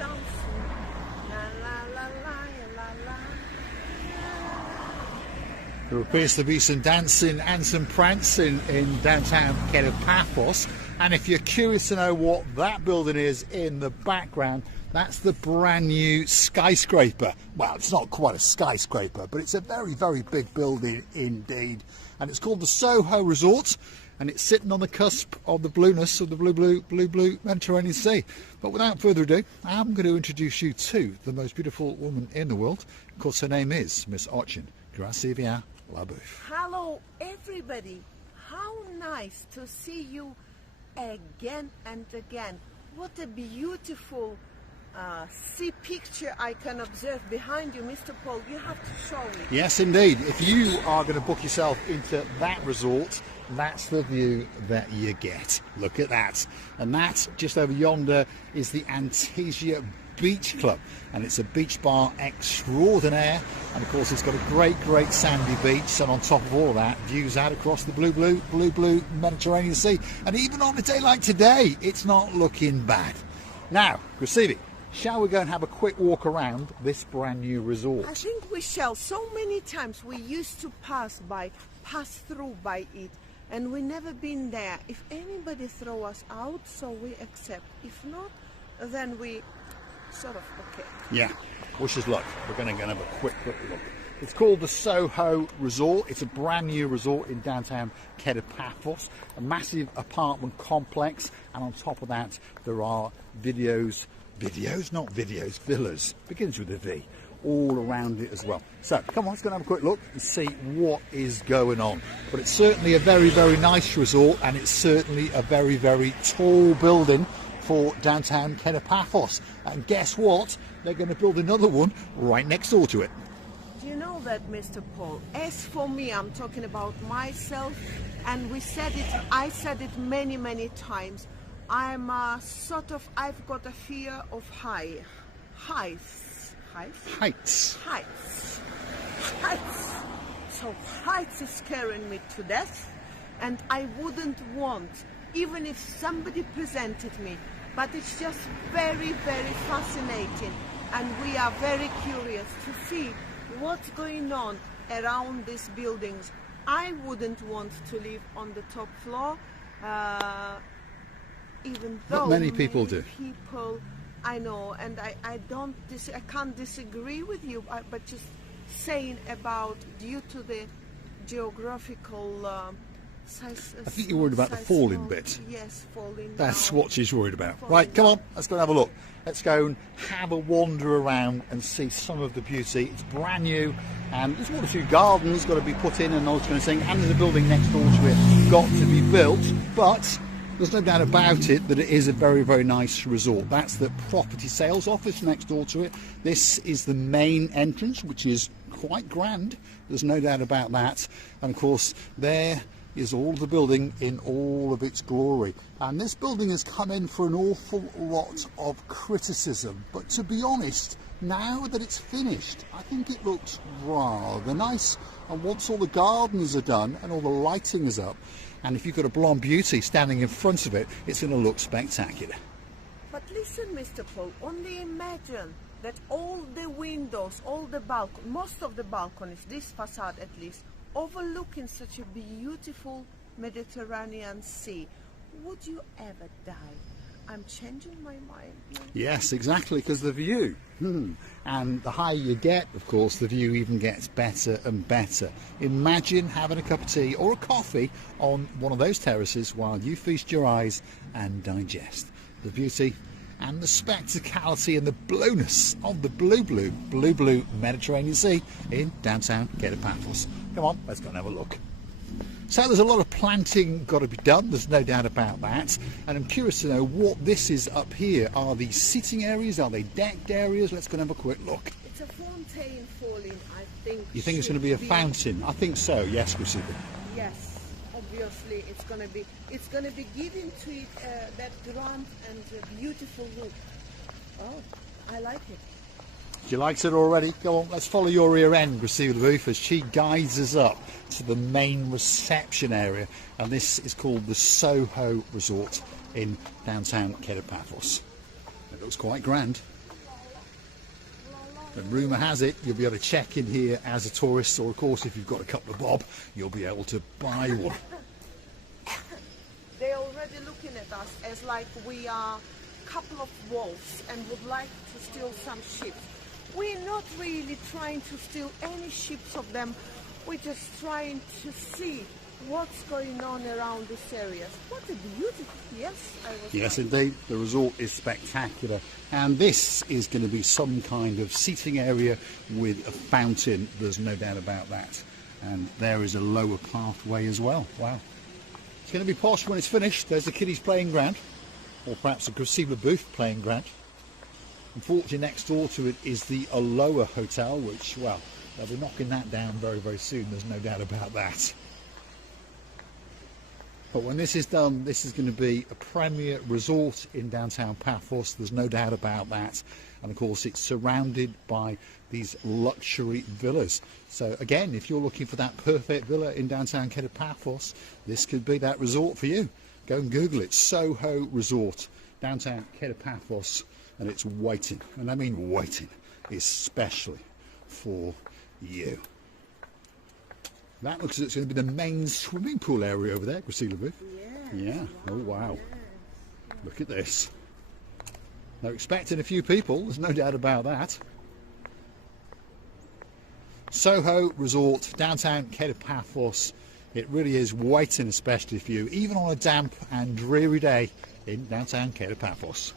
dancing. La la la la la la. There appears to be some dancing and some prancing in downtown Kato Paphos. And if you're curious to know what that building is in the background, that's the brand new skyscraper. Well, it's not quite a skyscraper, but it's a very, very big building indeed. And it's called the Soho Resort, and it's sitting on the cusp of the blueness of the blue Mediterranean Sea. But without further ado, I'm going to introduce you to the most beautiful woman in the world. Of course, her name is Miss Ochin. Gracias la bouffe. Hello everybody, how nice to see you again and again. What a beautiful sea picture I can observe behind you, Mr. Paul. You have to show me. Yes, indeed. If you are going to book yourself into that resort, that's the view that you get. Look at that. And that, just over yonder, is the Ania Beach Club, and it's a beach bar extraordinaire, and of course it's got a great sandy beach, and on top of all of that, views out across the blue Mediterranean Sea. And even on a day like today, it's not looking bad. Now, Grasivi, shall we go and have a quick walk around this brand new resort? I think we shall. So many times we used to pass through by it, and we never been there. If anybody throw us out, so we accept. If not, then we sort of okay. Yeah, wish us luck. We're going to go and have a quick look. It's called the Soho Resort. It's a brand new resort in downtown Kato Paphos, a massive apartment complex, and on top of that there are villas, begins with a V, all around it as well. So come on, let's go and have a quick look and see what is going on. But it's certainly a very nice resort, and it's certainly a very tall building for downtown Kato Paphos. And guess what? They're going to build another one right next door to it. Do you know that, Mr. Paul? As for me, I'm talking about myself, and I said it many times. I'm I've got a fear of heights. So heights is scaring me to death, and I wouldn't want, even if somebody presented me. But it's just very fascinating, and we are very curious to see what's going on around these buildings. I wouldn't want to live on the top floor, even though many people do. I know, and I can't disagree with you, but just saying about due to the geographical size. I think you're worried about the falling bit. Yes, falling. That's down. what she's worried about. Falling Right, come down. on, let's go and have a look. Let's go and have a wander around and see some of the beauty. It's brand new, and there's one or two gardens got to be put in and all this kind of thing, and there's a building next door to it got to be built, but there's no doubt about it that it is a very nice resort. That's the property sales office next door to it. This is the main entrance, which is quite grand. There's no doubt about that. And of course, there is all the building in all of its glory. And this building has come in for an awful lot of criticism. But to be honest, now that it's finished, I think it looks rather nice. And once all the gardens are done and all the lighting is up, and if you've got a blonde beauty standing in front of it, it's going to look spectacular. But listen, Mr. Paul, only imagine that all the windows, most of the balconies, this facade at least, overlooking such a beautiful Mediterranean Sea. Would you ever die? I'm changing my mind. Yes, exactly, because the view. And the higher you get, of course, the view even gets better and better. Imagine having a cup of tea or a coffee on one of those terraces while you feast your eyes and digest the beauty and the spectacality and the blueness of the blue Mediterranean Sea in downtown Kato Paphos. Come on, let's go and have a look. So there's a lot of planting got to be done, there's no doubt about that, and I'm curious to know what this is up here. Are these seating areas, are they decked areas? Let's go and have a quick look. It's a fountain falling, I think. You think it's going to be a fountain? I think so, yes, Grasivi. Yes, obviously it's going to be giving to it that grand and beautiful look. Oh, I like it. She likes it already. Go on, let's follow your rear end, Grasivi, as she guides us up to the main reception area. And this is called the Soho Resort in downtown Kato Paphos. It looks quite grand. And rumour has it you'll be able to check in here as a tourist, or of course if you've got a couple of bob you'll be able to buy one. They're already looking at us as like we are a couple of wolves and would like to steal some sheep. We're not really trying to steal any sheep of them. We're just trying to see what's going on around this area. What a beautiful, yes, I was Yes, right. indeed. The resort is spectacular. And this is going to be some kind of seating area with a fountain. There's no doubt about that. And there is a lower pathway as well. Wow. It's going to be posh when it's finished. There's a kiddies playing ground, or perhaps a gazebo booth playing ground. Unfortunately, next door to it is the Aloha Hotel, which, well, they'll be knocking that down very, very soon. There's no doubt about that. But when this is done, this is going to be a premier resort in downtown Paphos. There's no doubt about that. And of course, it's surrounded by these luxury villas. So again, if you're looking for that perfect villa in downtown Kato Paphos, this could be that resort for you. Go and Google it. Soho Resort, downtown Kato Paphos, and it's waiting. And I mean waiting, especially for you. That looks as it's going to be the main swimming pool area over there, Priscilla Booth. Yes. Yeah. Oh, wow. Look at this. They're expecting a few people. There's no doubt about that. Soho Resort, downtown Kato Paphos. It really is waiting especially for you, even on a damp and dreary day in downtown Kato Paphos.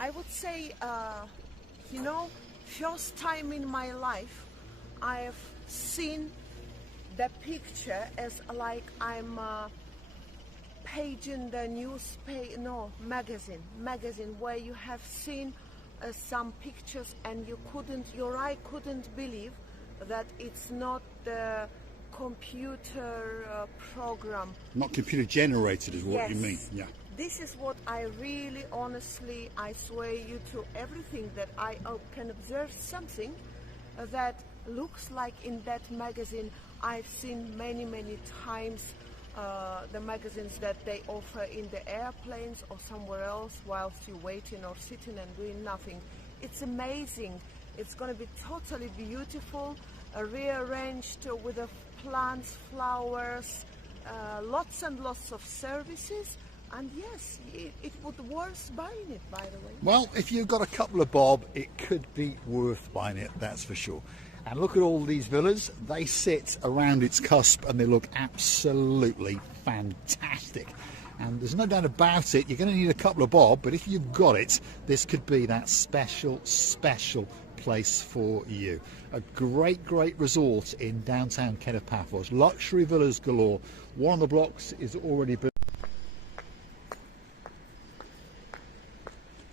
I would say, you know, first time in my life I have seen the picture as like I'm page in the magazine where you have seen some pictures and your eye couldn't believe that it's not the computer program. Not computer generated is what Yes. you mean. Yeah. This is what I really honestly, I swear you to everything that I can observe something that looks like in that magazine. I've seen many times the magazines that they offer in the airplanes or somewhere else whilst you're waiting or sitting and doing nothing. It's amazing. It's going to be totally beautiful, rearranged with the plants, flowers, lots and lots of services. And yes, it would worth buying it, by the way. Well, if you've got a couple of bob, it could be worth buying it, that's for sure. And look at all these villas. They sit around its cusp and they look absolutely fantastic. And there's no doubt about it, you're going to need a couple of bob, but if you've got it, this could be that special place for you. A great resort in downtown Kato Paphos. Luxury villas galore. One of the blocks is already built.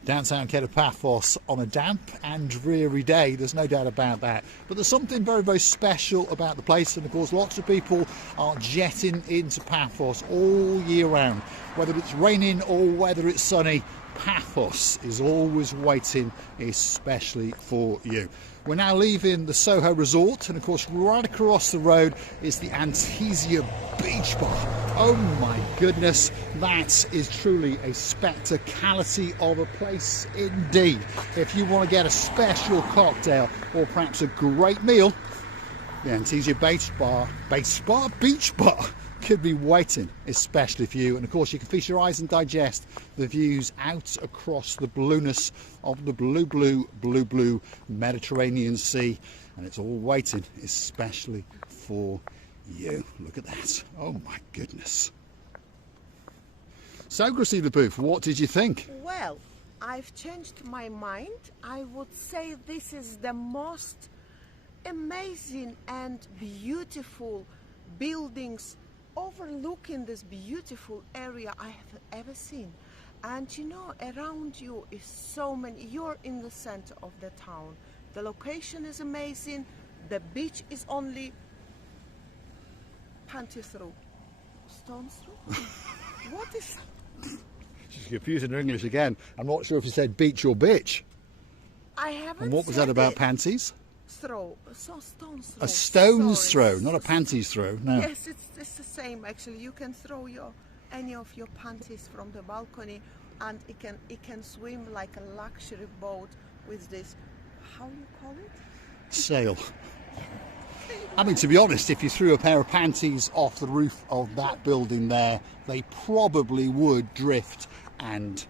Downtown Kato Paphos on a damp and dreary day, there's no doubt about that. But there's something very special about the place, and of course lots of people are jetting into Paphos all year round. Whether it's raining or whether it's sunny, Paphos is always waiting especially for you. We're now leaving the Soho Resort, and of course right across the road is the Ania Beach Bar. Oh my goodness, that is truly a spectacality of a place indeed. If you want to get a special cocktail or perhaps a great meal, the Ania Beach Bar could be waiting especially for you. And of course you can feast your eyes and digest the views out across the blueness of the blue Mediterranean Sea, and it's all waiting especially for you. Look at that. Oh my goodness. So Christina Booth, what did you think? Well, I've changed my mind. I would say this is the most amazing and beautiful buildings overlooking this beautiful area I have ever seen. And you know, around you is so many. You're in the center of the town. The location is amazing. The beach is only panty through, stones through. What is? She's confusing her English again. I'm not sure if you said beach or bitch. I haven't. And what was said that about it. panties? Throw, so stones throw. A stone's Sorry. throw, not a panties throw. No. Yes, it's the same actually. You can throw any of your panties from the balcony, and it can swim like a luxury boat with this how you call it? Sail. I mean, to be honest, if you threw a pair of panties off the roof of that building there, they probably would drift and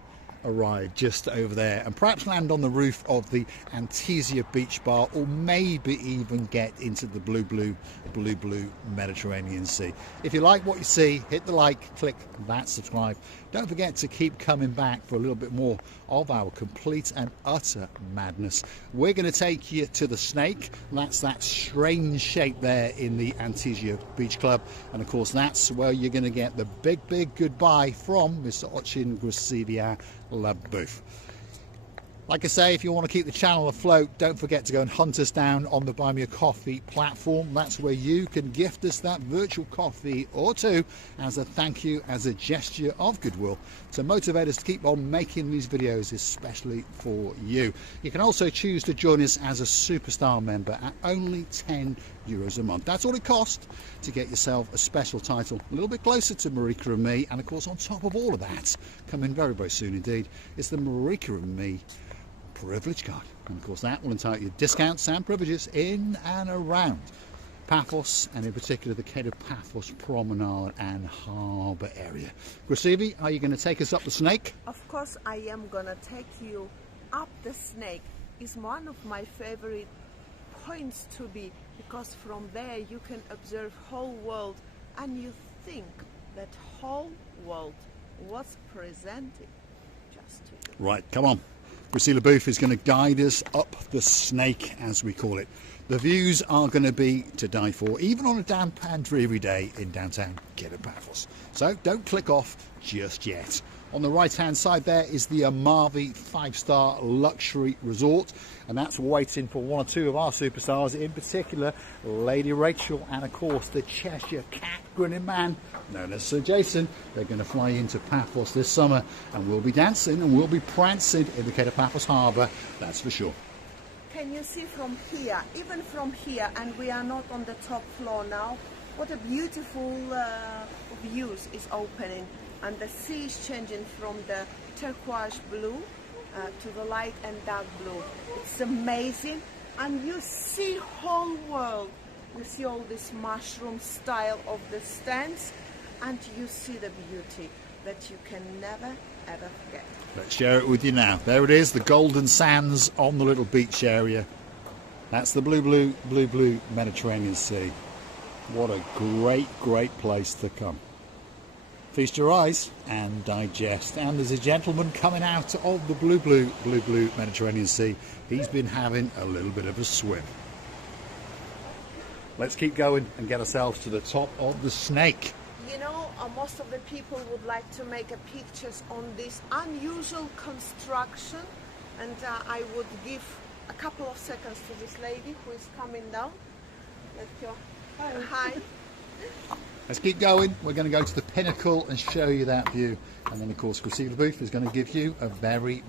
arrive just over there and perhaps land on the roof of the Ania Beach bar, or maybe even get into the blue Mediterranean Sea. If you like what you see, hit the like, click that subscribe. Don't forget to keep coming back for a little bit more of our complete and utter madness. We're going to take you to the Snake. That's that strange shape there in the Ania Beach Club, and of course that's where you're going to get the big goodbye from Mr. Ochin Gracivia LaBouffe. Like I say, if you want to keep the channel afloat, don't forget to go and hunt us down on the Buy Me a Coffee platform. That's where you can gift us that virtual coffee or two as a thank you, as a gesture of goodwill to motivate us to keep on making these videos, especially for you. You can also choose to join us as a superstar member at only €10 a month. That's all it costs to get yourself a special title, a little bit closer to Marika and me. And of course, on top of all of that, coming very soon indeed, it's the Marika and me privilege card, and of course that will entitle you discounts and privileges in and around Paphos, and in particular the Kato Paphos Promenade and Harbour area. Gracivi, are you going to take us up the Snake? Of course I am gonna take you up the Snake. It's one of my favorite points to be, because from there you can observe whole world, and you think that whole world was presented just to you. Right, come on. Gracivia LaBouffe is going to guide us up the Snake, as we call it. The views are going to be to die for, even on a damp and dreary day in downtown Kato Paphos. So don't click off just yet. On the right hand side there is the Amalfi 5-star luxury resort, and that's waiting for one or two of our superstars, in particular Lady Rachel and of course the Cheshire Cat grinning man known as Sir Jason. They're going to fly into Paphos this summer, and we'll be dancing and we'll be prancing in the Kato Paphos harbour, that's for sure. Can you see from here, even from here, and we are not on the top floor now, what a beautiful views is opening, and the sea is changing from the turquoise blue to the light and dark blue. It's amazing, and you see whole world. You see all this mushroom style of the stands, and you see the beauty that you can never ever forget. Let's share it with you now. There it is, the golden sands on the little beach area. That's the blue Mediterranean Sea. What a great place to come. Feast your eyes and digest. And there's a gentleman coming out of the blue Mediterranean Sea. He's been having a little bit of a swim. Let's keep going and get ourselves to the top of the Snake. You know, most of the people would like to make pictures on this unusual construction, and I would give a couple of seconds to this lady who is coming down. Let's go. Hi. Let's keep going. We're going to go to the pinnacle and show you that view, and then of course Gracivia LaBouffe is going to give you a very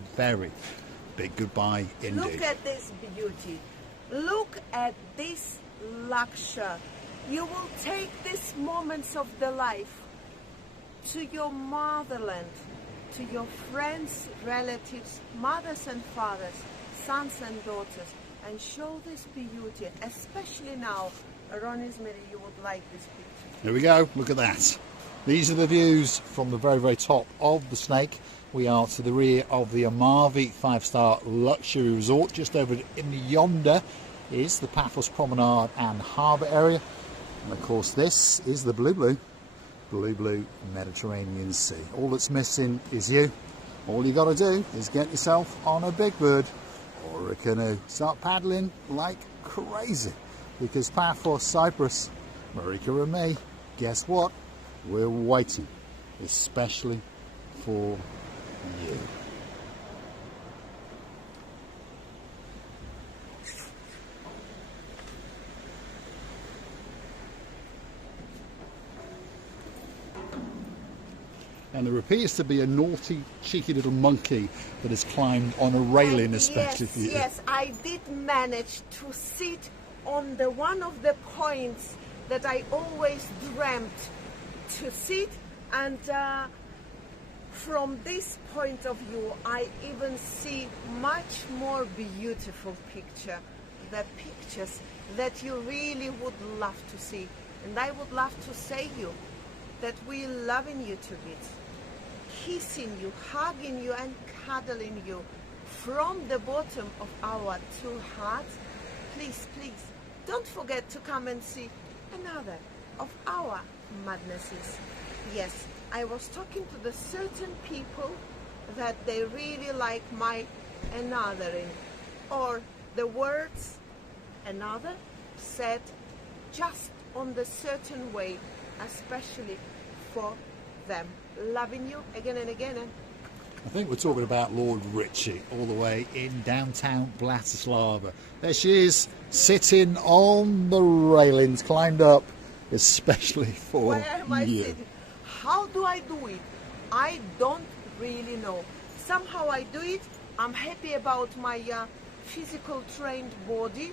big goodbye indeed. Look at this beauty. Look at this luxury. You will take these moments of the life to your motherland, to your friends, relatives, mothers and fathers, sons and daughters, and show this beauty, especially now. Ronnie's Mary, you would like this picture. Here we go, look at that. These are the views from the very top of the Snake. We are to the rear of the Amalfi 5-star luxury resort. Just over in yonder is the Paphos Promenade and Harbour area. And of course this is the blue Mediterranean Sea. All that's missing is you. All you got to do is get yourself on a big bird or a canoe. Start paddling like crazy, because Paphos Cyprus, Marika and me, guess what? We're waiting, especially for you. And there appears to be a naughty, cheeky little monkey that has climbed on a railing, especially for you. Yes, I did manage to sit on the one of the points that I always dreamt to sit, and from this point of view, I even see much more beautiful picture, the pictures that you really would love to see. And I would love to say you that we loving you to bits, kissing you, hugging you and cuddling you from the bottom of our two hearts. Please, please, don't forget to come and see another of our madnesses. Yes, I was talking to the certain people that they really like my anothering, or the words another said just on the certain way, especially for them. Loving you again and again. And I think we're talking about Lord Ritchie, all the way in downtown Bratislava. There she is, sitting on the railings, climbed up especially for where am I you. sitting? How do I do it? I don't really know. Somehow I do it. I'm happy about my physical trained body.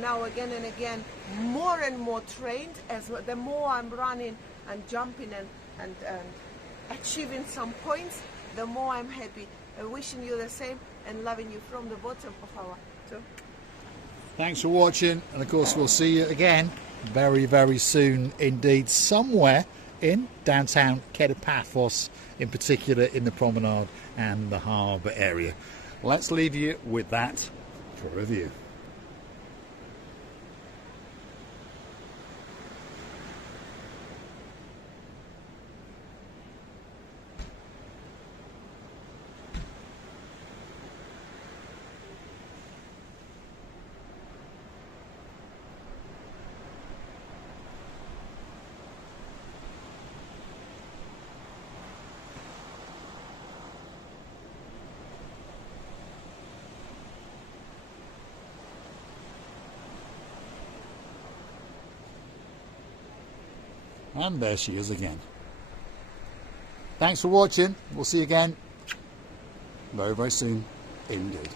Now again and again, more and more trained. As the more I'm running and jumping and achieving some points, the more I'm happy. Wishing you the same and loving you from the bottom of our two. Thanks for watching, and of course we'll see you again very, very soon indeed, somewhere in downtown Kato Paphos, in particular in the promenade and the harbour area. Let's leave you with that for review. And there she is again. Thanks for watching. We'll see you again very, very soon indeed.